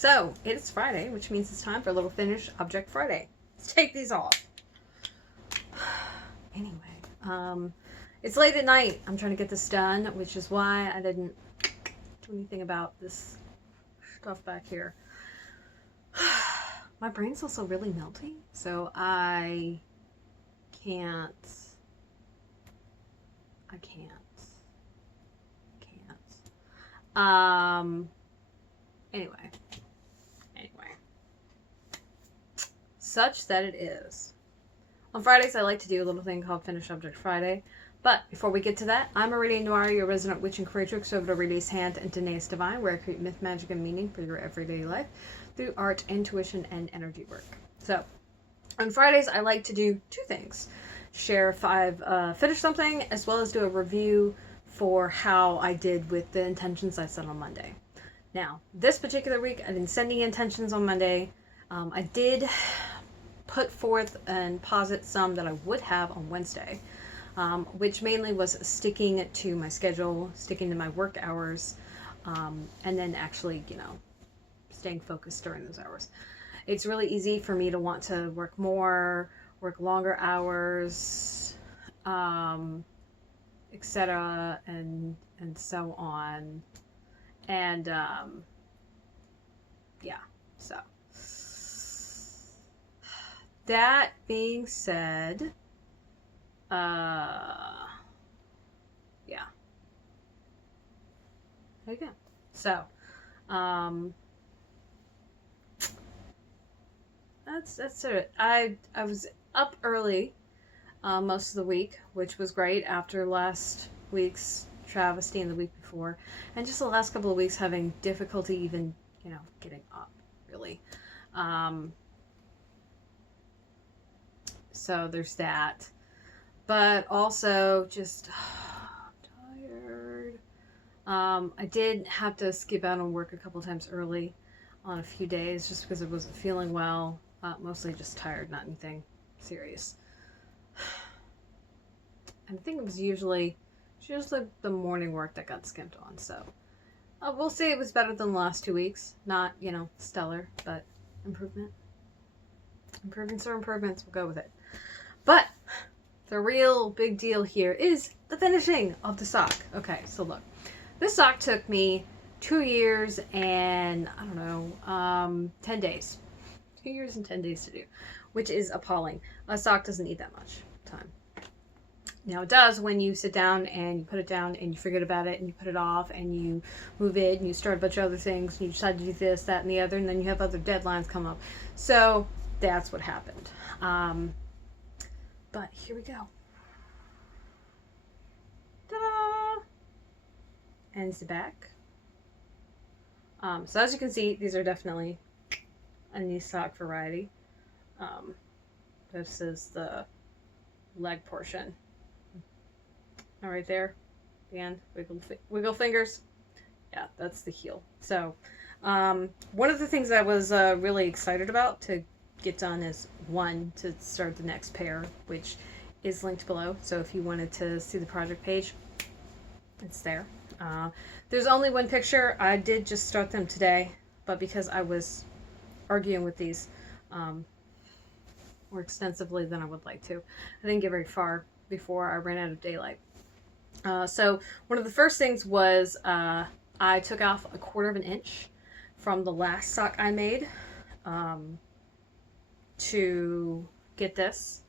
So, it is Friday, which means it's time for a little Finish Object Friday. Let's take these off. Anyway, it's late at night. I'm trying to get this done, which is why I didn't do anything about this stuff back here. My brain's also really melty, so I can't. Anyway. Such that it is. On Fridays, I like to do a little thing called Finish Object Friday. But before we get to that, I'm Aradia Noir, your resident witch and creatrix over at Aradia's Hand and Danae's Divine, where I create myth, magic, and meaning for your everyday life through art, intuition, and energy work. So, on Fridays, I like to do two things. Share 5 finish something, as well as do a review for how I did with the intentions I set on Monday. Now, this particular week, I didn't send any intentions on Monday. I did put forth and posit some that I would have on Wednesday, which mainly was sticking to my schedule, sticking to my work hours, and then actually, staying focused during those hours. It's really easy for me to want to work more, work longer hours, etc., and so on. And, yeah, so. That being said, yeah. There you go. So, that's it. I was up early, most of the week, which was great after last week's travesty and the week before, and just the last couple of weeks having difficulty even, getting up, really. So there's that. But also just tired. I did have to skip out on work a couple times early on a few days just because I wasn't feeling well. Mostly just tired, not anything serious. And I think it was usually the morning work that got skimped on. So we'll say it was better than the last 2 weeks. Not, stellar, but improvement. Improvements are improvements. We'll go with it. But the real big deal here is the finishing of the sock. Okay, so look. This sock took me 2 years and, 10 days. 2 years and 10 days to do, which is appalling. A sock doesn't need that much time. Now, it does when you sit down and you put it down and you forget about it and you put it off and you move it and you start a bunch of other things and you decide to do this, that, and the other, and then you have other deadlines come up. So that's what happened. But here we go. Ta-da! And it's the back. So as you can see, these are definitely a knee sock variety. This is the leg portion. All right there, the end, wiggle fingers. Yeah, that's the heel. So one of the things I was really excited about to get done is one, to start the next pair, which is linked below. So if you wanted to see the project page, it's there. There's only one picture. I did just start them today, but because I was arguing with these more extensively than I would like to, I didn't get very far before I ran out of daylight. So one of the first things was I took off 1/4 inch from the last sock I made to get this.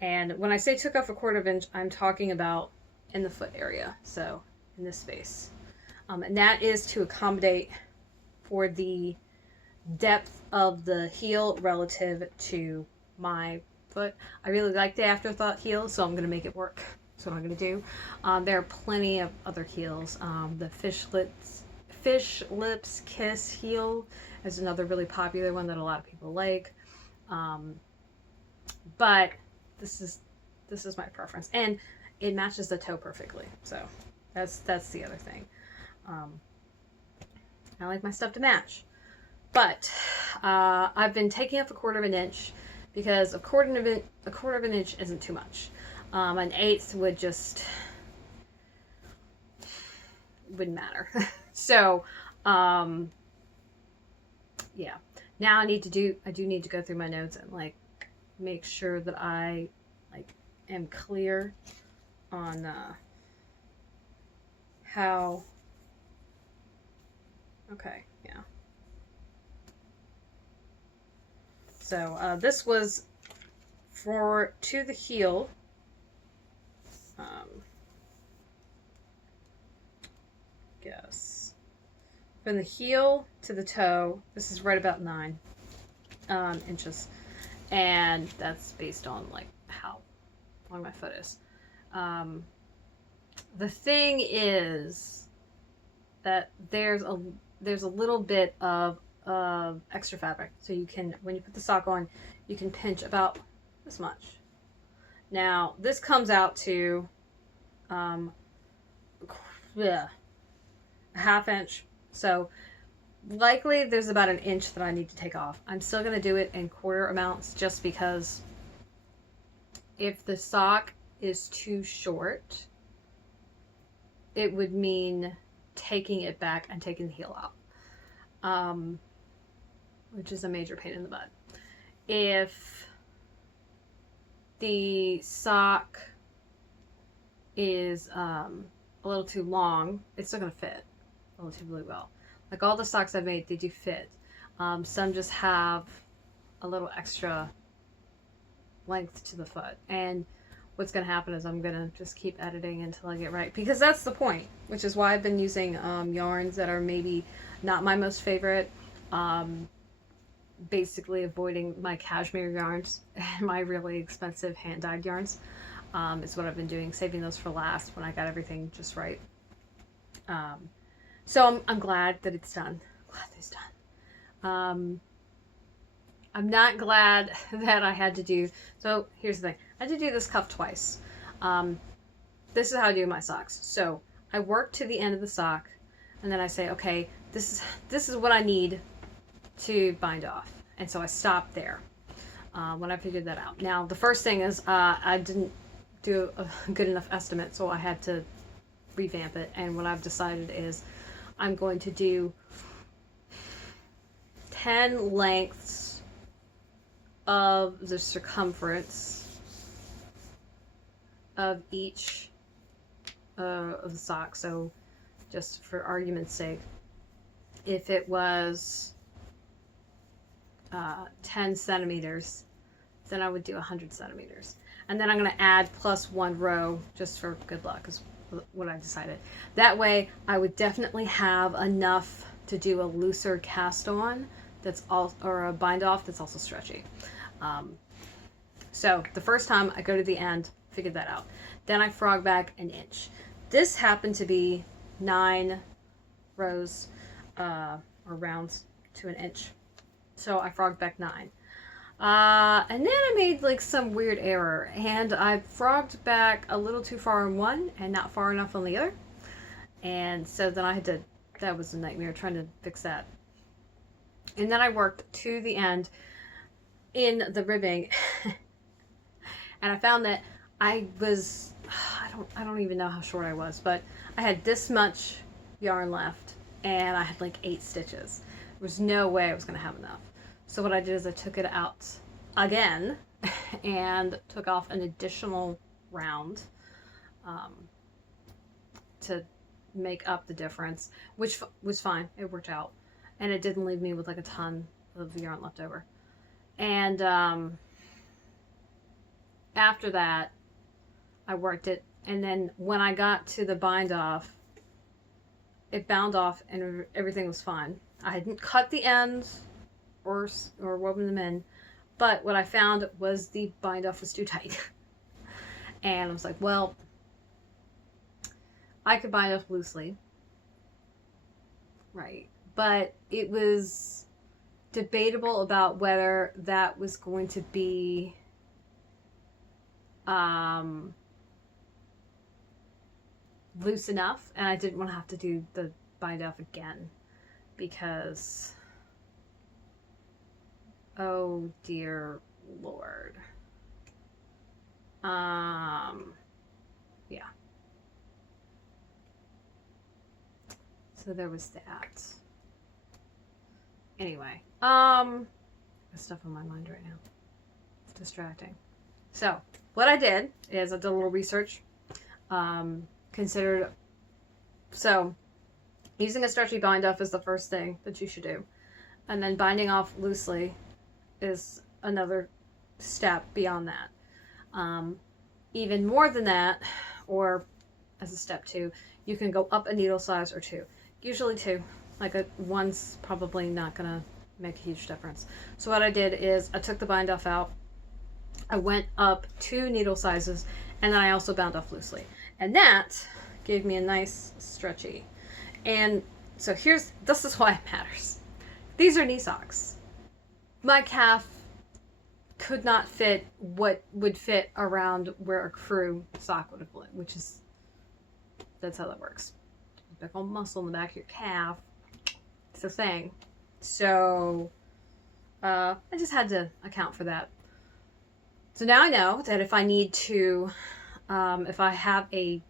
And when I say took off 1/4 inch, I'm talking about in the foot area, so in this space. And that is to accommodate for the depth of the heel relative to my foot. I really like the Afterthought heel, so I'm going to make it work. That's what I'm going to do. There are plenty of other heels. The Fish Lips Kiss heel is another really popular one that a lot of people like. But this is my preference, and it matches the toe perfectly. So that's the other thing. I like my stuff to match. But I've been taking up 1/4 inch because 1/4 inch isn't too much. An 1/8 wouldn't matter. So yeah. Now I do need to go through my notes and like make sure that I like am clear on how. Okay, yeah. So this was for to the heel. Guess from the heel to the toe. This is right about 9 inches, and that's based on like how long my foot is. The thing is that there's a little bit of extra fabric, so you can, when you put the sock on, you can pinch about this much. Now this comes out to yeah, a ½ inch, so likely there's about 1 inch that I need to take off. I'm still going to do it in quarter amounts just because if the sock is too short, it would mean taking it back and taking the heel out, which is a major pain in the butt. If the sock is a little too long, it's still going to fit relatively well. Like all the socks I've made, they do fit. Some just have a little extra length to the foot. And what's going to happen is I'm going to just keep editing until I get right. Because that's the point, which is why I've been using yarns that are maybe not my most favorite. Basically avoiding my cashmere yarns and my really expensive hand-dyed yarns is what I've been doing. Saving those for last when I got everything just right. So I'm glad that it's done. Glad that it's done. I'm not glad that I had to do. So here's the thing. I had to do this cuff twice. This is how I do my socks. So I work to the end of the sock, and then I say, okay, this is what I need to bind off. And so I stopped there when I figured that out. Now the first thing is I didn't do a good enough estimate, so I had to revamp it. And what I've decided is I'm going to do 10 lengths of the circumference of each of the sock. So just for argument's sake, if it was 10 centimeters, then I would do 100 centimeters. And then I'm going to add plus 1 row just for good luck is what I decided. That way I would definitely have enough to do a looser cast on that's all, or a bind off that's also stretchy. So the first time I go to the end, figured that out. Then I frog back 1 inch. This happened to be 9 rows or rounds to 1 inch. So I frogged back 9. And then I made like some weird error, and I frogged back a little too far on one and not far enough on the other. And so then I had to, that was a nightmare trying to fix that. And then I worked to the end in the ribbing and I found that I don't even know how short I was, but I had this much yarn left and I had like 8 stitches. There was no way I was going to have enough. So what I did is I took it out again and took off an additional round to make up the difference, which was fine. It worked out. And it didn't leave me with like a ton of yarn left over. And after that, I worked it. And then when I got to the bind off, it bound off and everything was fine. I hadn't cut the ends or woven them in, but what I found was the bind off was too tight. And I was like, well, I could bind off loosely, right? But it was debatable about whether that was going to be loose enough, and I didn't want to have to do the bind off again because, oh dear Lord. Yeah. So there was that. Anyway, there's stuff on my mind right now. It's distracting. So, what I did is I did a little research. Considered, so, using a stretchy bind off is the first thing that you should do. And then binding off loosely is another step beyond that. Even more than that, or as a step 2, you can go up a needle size or 2. Usually 2. Like one's probably not going to make a huge difference. So what I did is I took the bind off out. I went up 2 needle sizes, and then I also bound off loosely. And that gave me a nice stretchy. And so this is why it matters. These are knee socks. My calf could not fit what would fit around where a crew sock would have been, which is, that's how that works. Big old muscle in the back of your calf. It's a thing. So, I just had to account for that. So now I know that if I need to, if I have a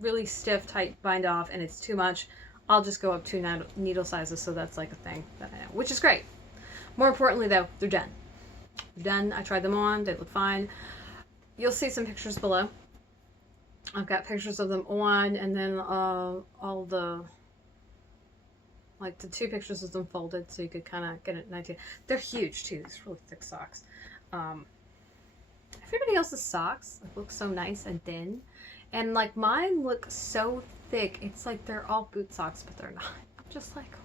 really stiff, tight bind off and it's too much, I'll just go up 2 needle sizes. So that's like a thing that I know, which is great. More importantly though, they're done. They're done. I tried them on. They look fine. You'll see some pictures below. I've got pictures of them on, and then all the, like the 2 pictures of them folded, so you could kind of get an idea. They're huge too. These really thick socks. Everybody else's socks look so nice and thin, and like mine look so thick. It's like they're all boot socks, but they're not. I'm just like,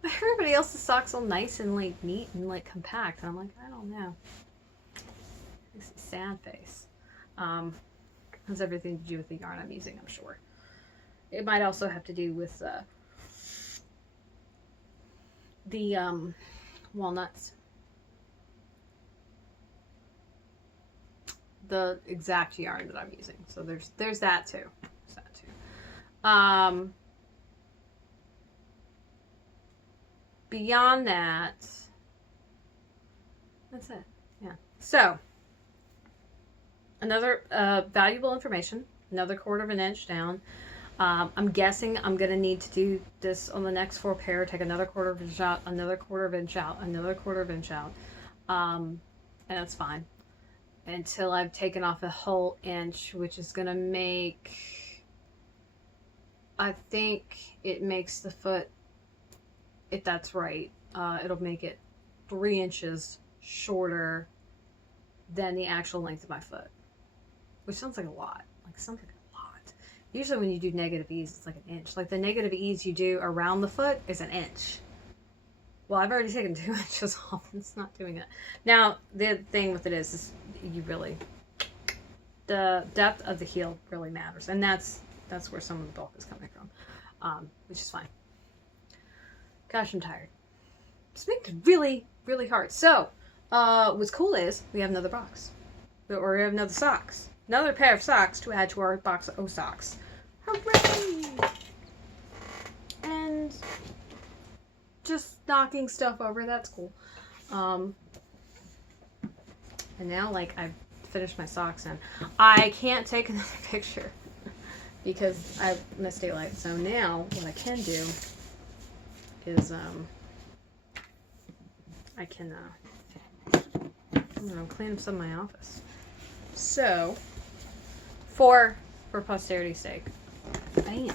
why everybody else's socks all nice and like neat and like compact? And I'm like, I don't know. This is sad face. Has everything to do with the yarn I'm using, I'm sure. It might also have to do with the walnuts. The exact yarn that I'm using. So there's that too. There's that too. Beyond that, that's it. Yeah. So another valuable information, another 1/4 inch down. I'm guessing I'm going to need to do this on the next 4 pair, take another 1/4 inch out, another 1/4 inch out, another 1/4 inch out. And that's fine until I've taken off a whole inch, which is going to make, I think it makes the foot, if that's right, it'll make it 3 inches shorter than the actual length of my foot. Which sounds like a lot. Like, sounds like a lot. Usually when you do negative ease, it's like an inch. Like the negative ease you do around the foot is an inch. Well, I've already taken 2 inches off. It's not doing it. Now, the thing with it is you really, the depth of the heel really matters. And that's where some of the bulk is coming from. Which is fine. Gosh, I'm tired. This makes it really, really hard. So, what's cool is we have another box. Or we have another socks. Another pair of socks to add to our box of O socks. Hooray! And just knocking stuff over, that's cool. And now, like, I've finished my socks and I can't take another picture because I missed daylight. So now what I can do is I can I don't know, clean up some of my office. So for posterity's sake, bam.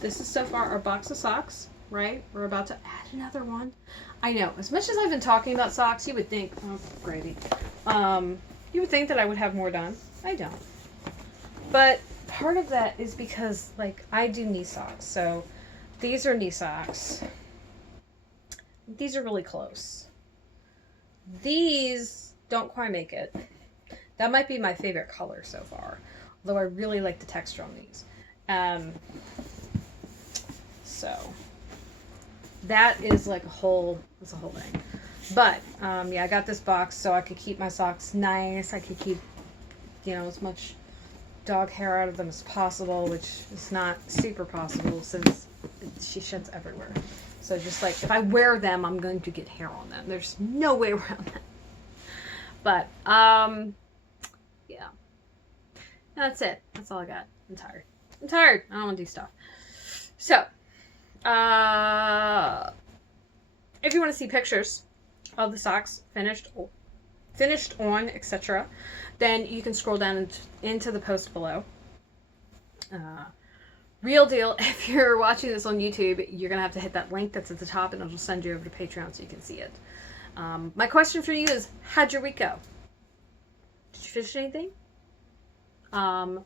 This is so far our box of socks, right? We're about to add another one. I know, as much as I've been talking about socks, you would think, oh, gravy. You would think that I would have more done. I don't. But part of that is because, like, I do knee socks. So these are knee socks. These are really close. These don't quite make it. That might be my favorite color so far. Although I really like the texture on these. So that is like a whole thing. But yeah, I got this box so I could keep my socks nice. I could keep, you know, as much dog hair out of them as possible, which is not super possible since she sheds everywhere. So just like, if I wear them, I'm going to get hair on them. There's no way around that. But, yeah. That's it. That's all I got. I'm tired. I don't want to do stuff. So, if you want to see pictures of the socks finished on, etc., then you can scroll down into the post below. Real deal, if you're watching this on YouTube, you're going to have to hit that link that's at the top and it'll send you over to Patreon so you can see it. My question for you is, how'd your week go? Did you finish anything? Because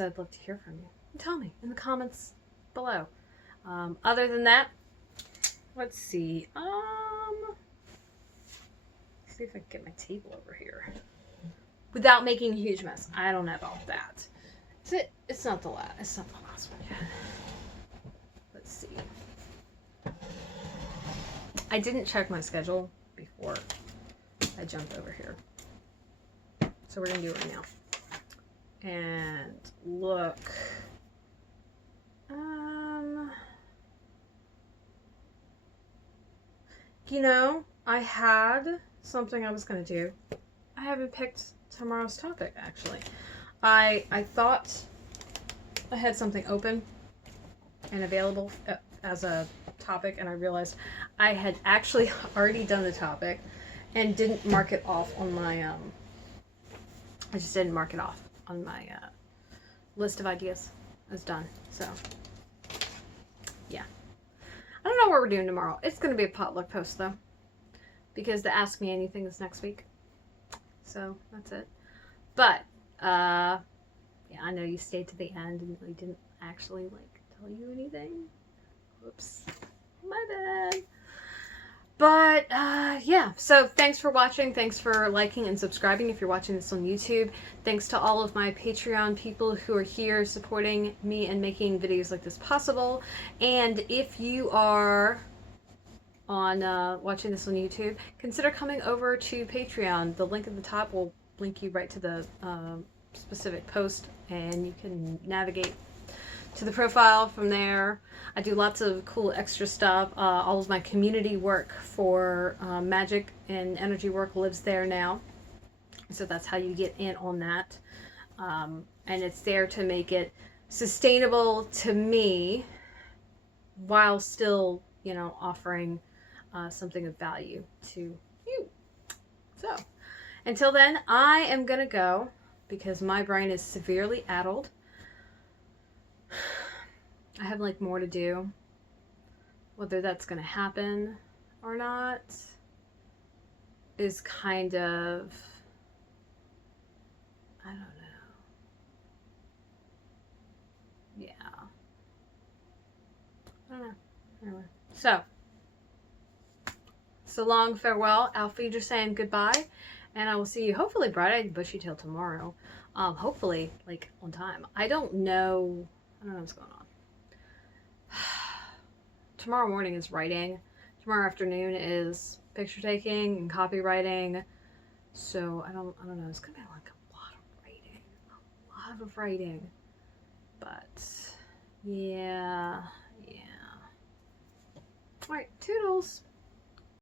I'd love to hear from you. Tell me in the comments below. Other than that, let's see. See if I can get my table over here without making a huge mess. I don't know about that. It's not the last. It's not the last one yet. Let's see. I didn't check my schedule before I jumped over here, so we're gonna do it right now. And look. You know, I had something I was gonna do. I haven't picked tomorrow's topic actually. I thought I had something open and available as a topic, and I realized I had actually already done the topic and didn't mark it off on my I just didn't mark it off on my list of ideas as done. So yeah, I don't know what we're doing tomorrow. It's gonna be a potluck post though, because the Ask Me Anything is next week, so that's it. But yeah, I know you stayed to the end and we didn't actually tell you anything. Whoops, my bad. But yeah, so thanks for watching. Thanks for liking and subscribing if you're watching this on YouTube. Thanks to all of my Patreon people who are here supporting me and making videos like this possible. And if you are on watching this on YouTube, consider coming over to Patreon. The link at the top will link you right to the specific post, and you can navigate to the profile from there. I do lots of cool extra stuff. All of my community work for magic and energy work lives there now, so that's how you get in on that. And it's there to make it sustainable to me while still, you know, offering something of value to you. So until then, I am gonna go because my brain is severely addled. I have more to do. Whether that's gonna happen or not is kind of, I don't know. Yeah. I don't know. Anyway. So long, farewell. Alfie just saying goodbye. And I will see you hopefully bright-eyed and bushy-tailed tomorrow. Hopefully, on time. I don't know what's going on. Tomorrow morning is writing. Tomorrow afternoon is picture taking and copywriting. So I don't know. It's gonna be a lot of writing. But yeah. All right, toodles.